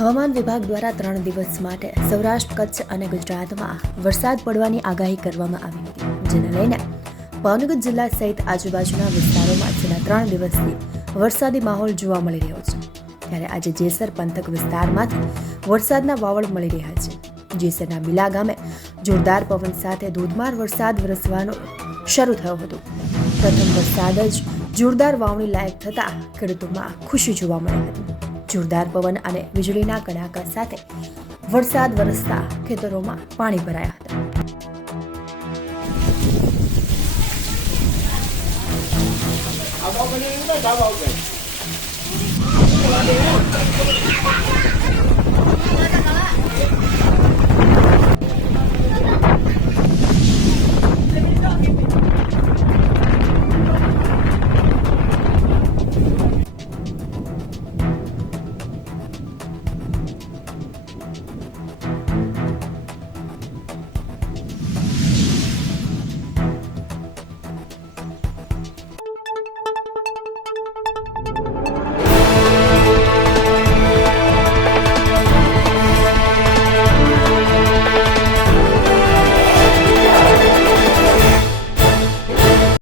હવામાન વિભાગ દ્વારા 3 દિવસ માટે સૌરાષ્ટ્ર, કચ્છ અને ગુજરાતમાં વરસાદ પડવાની આગાહી કરવામાં આવી હતી, જેને લઈને ભાવનગર જિલ્લા સહિત આજુબાજુના વિસ્તારોમાં છેલ્લા 3 દિવસથી વરસાદી માહોલ જોવા મળી રહ્યો છે. ત્યારે આજે જેસર પંથક વિસ્તારમાંથી વરસાદના વાવડ મળી રહ્યા છે. જેસરના બિલા ગામે જોરદાર પવન સાથે ધોધમાર વરસાદ વરસવાનો શરૂ થયો હતો. પ્રથમ વરસાદ જ જોરદાર વાવણી લાયક થતાં ખેડૂતોમાં ખુશી જોવા મળી હતી. જોરદાર પવન અને વીજળીના કડાકા સાથે વરસાદ વરસતા ખેતરોમાં પાણી ભરાયા હતા.